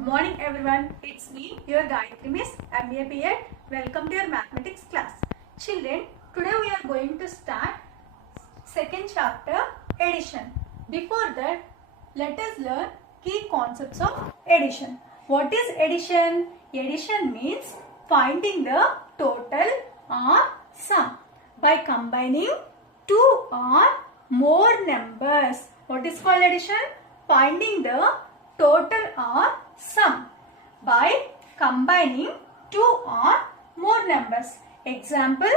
Good morning everyone. It's me, your Gayatri Miss, MBA BEd. Welcome to your mathematics class. Children, today we are going to start second chapter, addition. Before that, let us learn key concepts of addition. What is addition? Addition means finding the total or sum by combining two or more numbers. What is called addition? Finding the total or sum by combining two or more numbers. Example,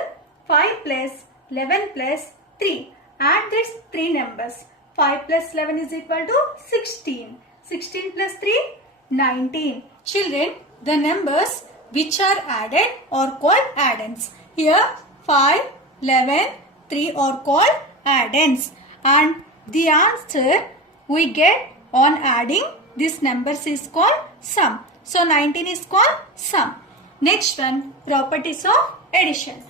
5 plus 11 plus 3. Add these three numbers. 5 plus 11 is equal to 16. 16 plus 3, 19. Children, the numbers which are added are called addends. Here 5, 11, 3 are called addends. And the answer we get on adding these numbers is called sum. So 19 is called sum. Next one, properties of addition.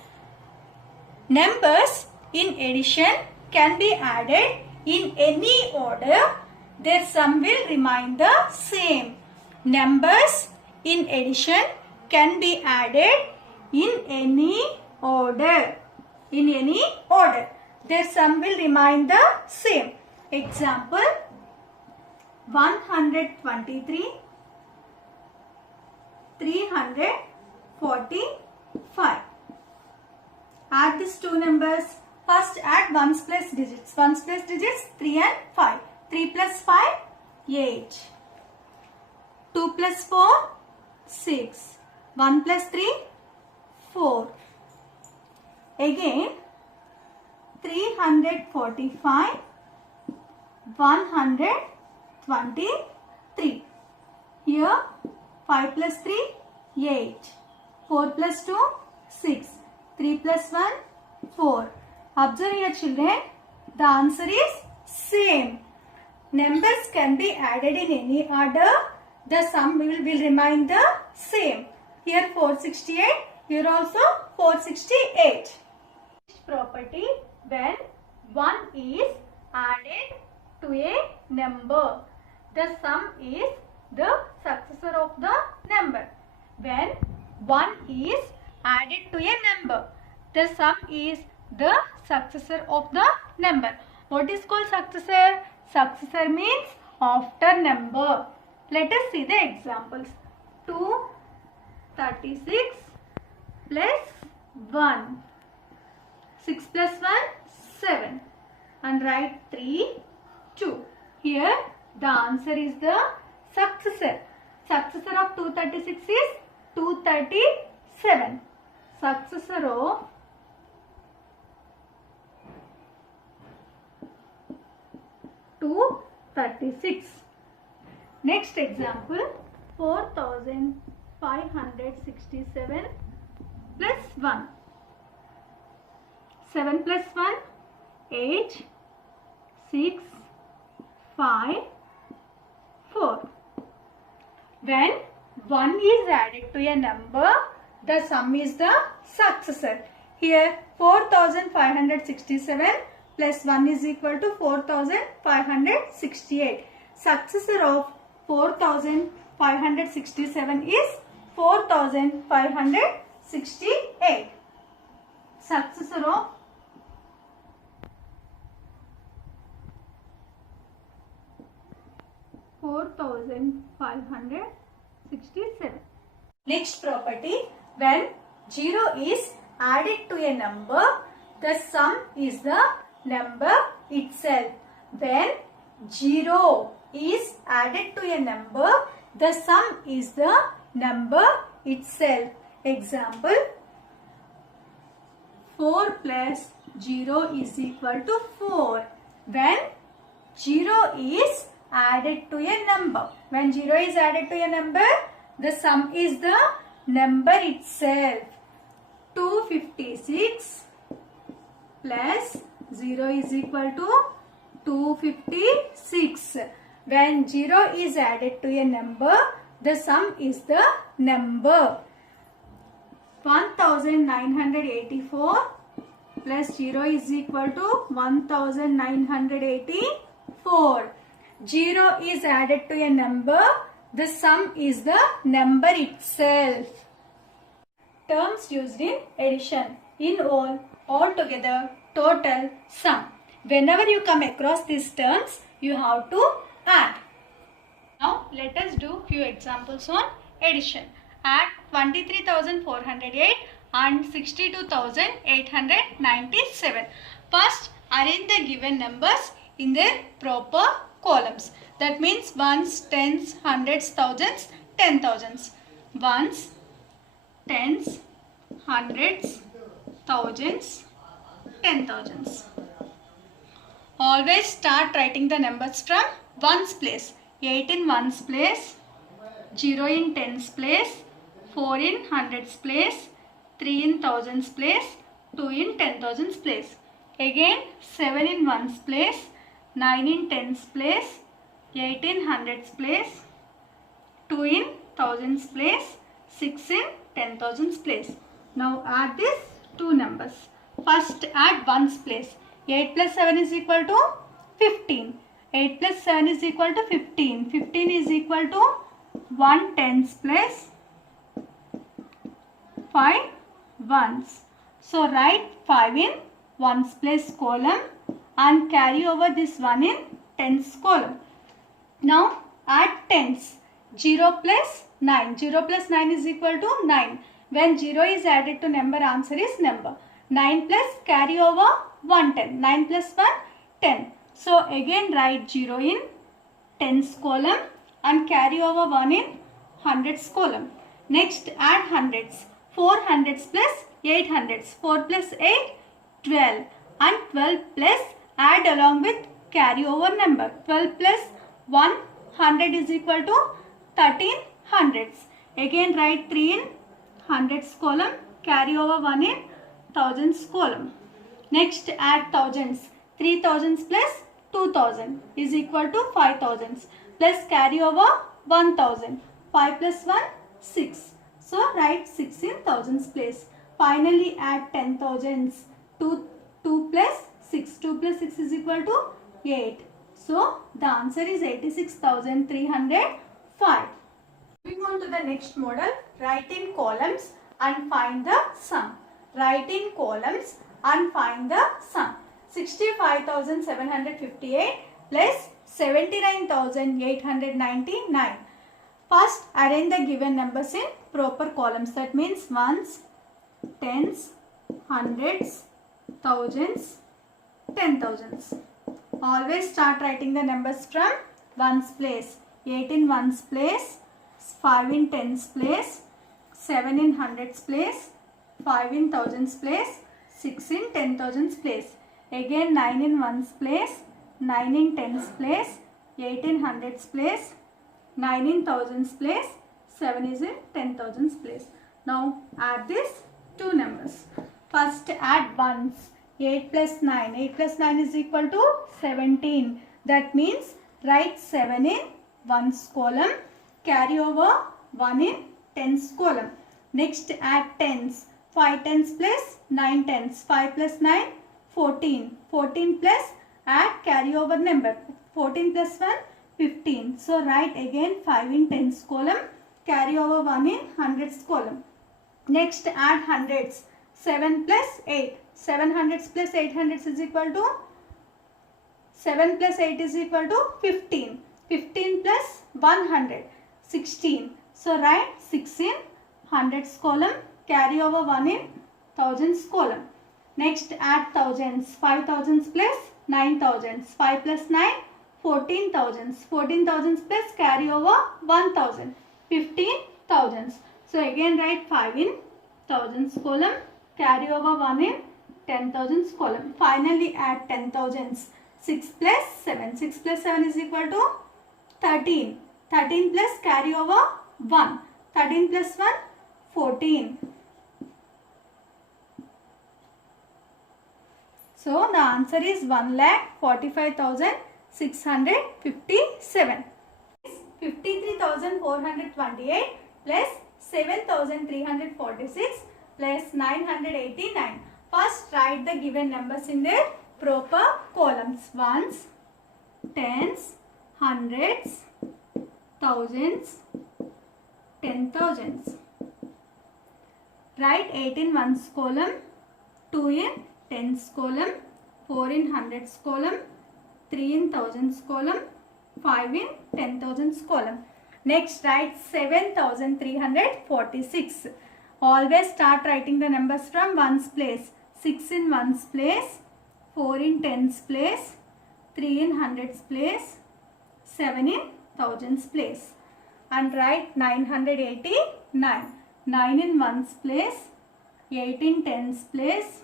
Numbers in addition can be added in any order. Their sum will remain the same. Numbers in addition can be added in any order. In any order. Their sum will remain the same. Example, 123, 345. Add these two numbers. First add ones plus digits. Ones plus digits 3 and 5. 3 plus 5, 8. 2 plus 4, 6. 1 plus 3, 4. Again 345, 123. Here 5 plus 3, 8. 4 plus 2, 6. 3 plus 1, 4. Observe here children, the answer is same. Numbers can be added in any order. The sum will remain the same. Here 468, here also 468. Property, when 1 is added to a number, the sum is the successor of the number. When 1 is added to a number, the sum is the successor of the number. What is called successor? Successor means after number. Let us see the examples. 236 plus 1. 6 plus 1, 7. And write 3, 2. Here the answer is the successor. Successor of 236 is 237. Successor of 236. Next example, 4567 plus 1. 7 plus 1, 8, 6, 5, 4. When 1 is added to a number, the sum is the successor. Here 4567 plus 1 is equal to 4568. Successor of 4567 is 4568. Successor of 4567. Next property, when 0 is added to a number, the sum is the number itself. When 0 is added to a number, the sum is the number itself. Example, 4 plus 0 is equal to 4. When 0 is added to a number. When 0 is added to a number, the sum is the number itself. 256 plus 0 is equal to 256. When 0 is added to a number, the sum is the number. 1984 plus 0 is equal to 1984. 0 is added to a number, The sum is the number itself. Terms used in addition. In all, altogether, total, sum. Whenever you come across these terms, you have to add. Now let us do few examples on addition. Add 23,408 and 62,897. First, arrange the given numbers in their proper columns. That means ones, tens, hundreds, thousands, 10,000s. Ones, tens, hundreds, thousands, 10,000s. Always start writing the numbers from ones place. 8 in ones place, 0 in tens place, 4 in hundreds place, 3 in thousands place, 2 in 10,000s place. Again 7 in ones place, 9 in tens place, 8 in hundreds place, 2 in thousands place, 6 in 10,000s place. Now add these two numbers. First add ones place. 8 plus 7 is equal to 15. 8 plus 7 is equal to 15. 15 is equal to 1 tens plus 5 ones. So write 5 in ones place column and carry over this 1 in tens column. Now add tens. 0 plus 9. 0 plus 9 is equal to 9. When 0 is added to number, answer is number. 9 plus carry over 1 10. 9 plus 1 10. So again write 0 in tens column and carry over 1 in hundreds column. Next add hundreds. 4 hundreds plus 8 hundreds. 4 plus 8, 12. And 12 plus add along with carry over number. 12 plus 100 is equal to 13 hundreds. Again write 3 in hundreds column, carry over 1 in thousands column. Next add thousands. 3 thousands plus 2000 is equal to 5 thousands plus carry over 1000. 5 plus 1, 6. So write 6 in thousands place. Finally add 10 thousands. 2 plus 6. 2 plus 6 is equal to 8. So the answer is 86,305. Moving on to the next model, write in columns and find the sum. Write in columns and find the sum. 65,758 plus 79,899. First, arrange the given numbers in proper columns. That means ones, tens, hundreds, thousands, 10,000s. Always start writing the numbers from ones place. 8 in ones place, 5 in tens place, 7 in hundreds place, 5 in thousands place, 6 in 10,000s place. Again 9 in ones place, 9 in tens place, 8 in hundreds place, 9 in thousands place, 7 is in 10,000s place. Now add these two numbers. First add ones. 8 plus 9. 8 plus 9 is equal to 17. That means write 7 in ones column, carry over 1 in tens column. Next add tens. 5 tens plus 9 tens. 5 plus 9, 14. 14 plus add carry over number. 14 plus 1, 15. So write again 5 in tens column, carry over 1 in hundreds column. Next add hundreds. 7 plus 8. 7 hundreds plus 8 hundreds is equal to 7 plus 8 is equal to 15. 15 plus 100, 16. So write 6 in hundreds column, carry over 1 in thousands column. Next add thousands. 5 thousands plus 9 thousands. 5 plus 9, 14 thousands. 14 thousands plus carry over 1000, 15 thousands. So again write 5 in thousands column, carry over 1 in 10,000s column. Finally add 10,000s. 6 plus 7. 6 plus 7 is equal to 13. 13 plus carry over 1. 13 plus 1, 14. So the answer is 1,45,657. 53,428 plus 7,346 plus 989. First write the given numbers in their proper columns. Ones, tens, hundreds, thousands, 10 thousands. Write 8 in ones column, 2 in tens column, 4 in hundreds column, 3 in thousands column, 5 in 10 thousands column. Next write 7346. Always start writing the numbers from ones place. 6 in ones place, 4 in tens place, 3 in hundreds place, 7 in thousands place. And write 989. 9 in ones place, 8 in tens place,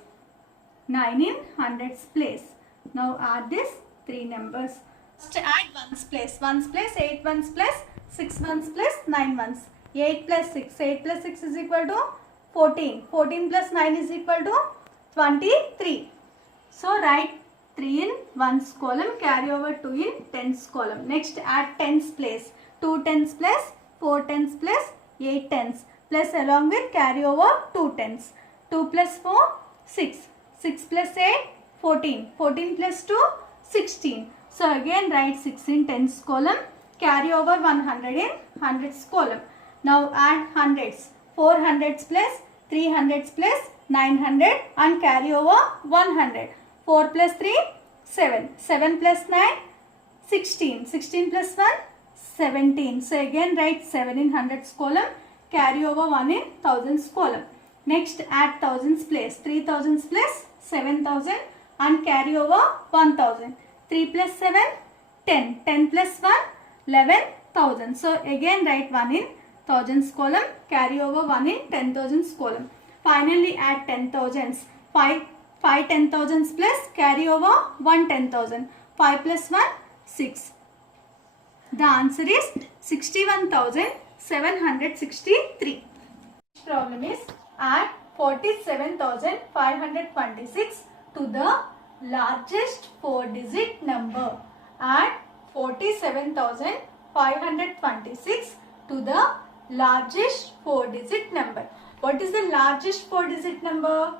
9 in hundreds place. Now add these three numbers. First add ones place. Ones place, 8 ones place, 6 ones place, 9 ones. 8 plus 6. 8 plus 6 is equal to 14. 14 plus 9 is equal to 23. So write 3 in ones column, carry over 2 in tens column. Next add tens place. 2 tens place, 4 tens place, 8 tens. Plus along with carry over 2 tens. 2 plus 4, 6. 6 plus 8, 14. 14 plus 2, 16. So again write 6 in tens column, carry over 100 in hundreds column. Now add hundreds. 4 hundreds plus 3 hundreds plus 900 and carry over 100. 4 plus 3, 7. 7 plus 9, 16. 16 plus 1, 17. So again write 7 in hundreds column, carry over 1 in thousands column. Next add thousands place. 3 thousands plus 7,000 and carry over 1,000. 3 plus 7, 10. 10 plus 1, 11,000. So again write 1 in thousands column, carry over 1 in 10,000s column. Finally add 10,000s. 5 10,000s plus carry over 1 10,000. 5 plus 1, 6. The answer is 61,763. Problem is add 47,526 to the largest 4-digit number. Add 47,526 to the largest 4-digit number. What is the largest 4-digit number?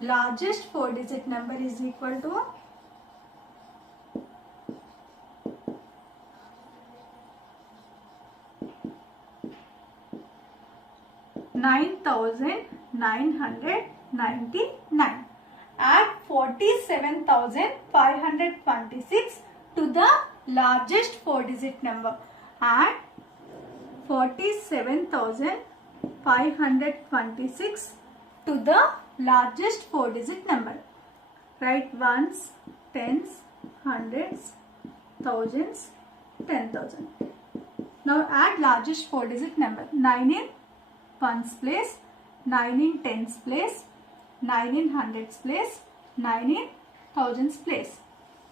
Largest 4-digit number is equal to 9,999. Add 47,526 to the largest 4-digit number. Add 47,526 to the largest 4-digit number. Write ones, tens, hundreds, thousands, 10,000. Now add largest 4-digit number. 9 in ones place, 9 in tens place, 9 in hundreds place, 9 in thousands place.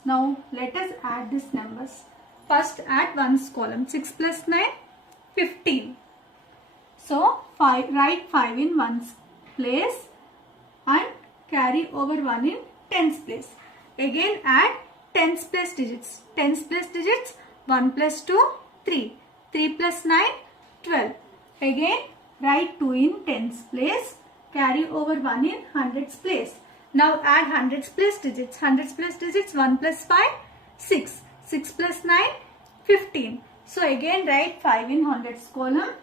Now let us add these numbers. First add ones column. 6 plus 9, 15. So write 5 in ones place and carry over 1 in tens place. Again add tens place digits. Tens place digits, 1 plus 2, 3. 3 plus 9, 12. Again write 2 in tens place, carry over 1 in hundreds place. Now add hundreds place digits. Hundreds place digits, 1 plus 5, 6. 6 plus 9, 15. So again write 5 in hundreds column,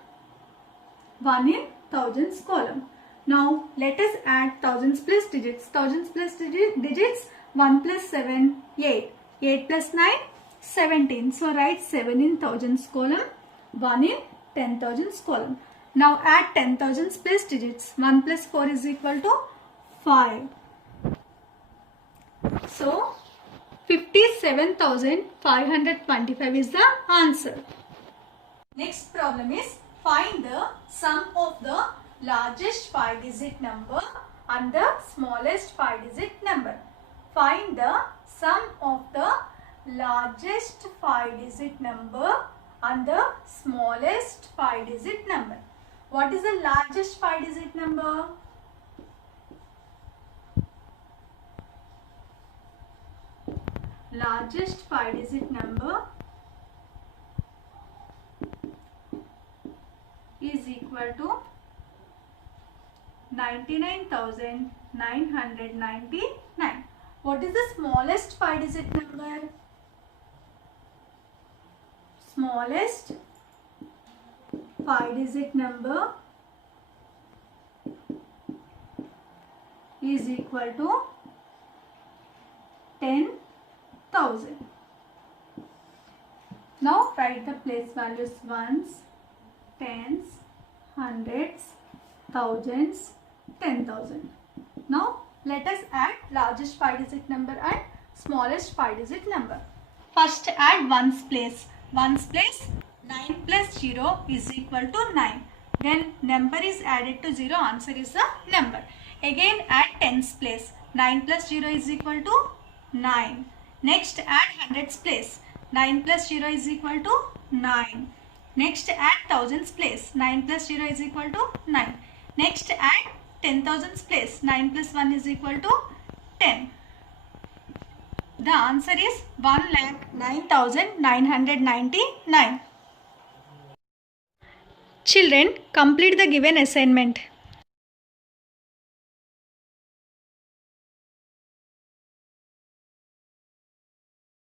1 in thousands column. Now let us add thousands place digits. Thousands place digits, 1 plus 7, 8. 8 plus 9, 17. So write 7 in thousands column, 1 in 10,000s column. Now add 10,000s place digits. 1 plus 4 is equal to 5. So 57,525 is the answer. Next problem is find the sum of the largest 5-digit number and the smallest 5-digit number. Find the sum of the largest 5-digit number and the smallest 5-digit number. What is the largest 5-digit number? Largest 5-digit number is equal to 99,999. What is the smallest 5-digit number? Smallest 5-digit number is equal to 10,000. Now write the place values: ones, tens, hundreds, thousands, 10,000. Now let us add largest 5-digit number and smallest 5-digit number. First add ones place. Ones place, 9 plus 0 is equal to 9. Then number is added to 0, answer is the number. Again add tens place. 9 plus 0 is equal to 9. Next add hundreds place. 9 plus 0 is equal to 9. Next add thousands place. 9 plus 0 is equal to 9. Next add 10,000s place. 9 plus 1 is equal to 10. The answer is 1,09,999. Children, complete the given assignment.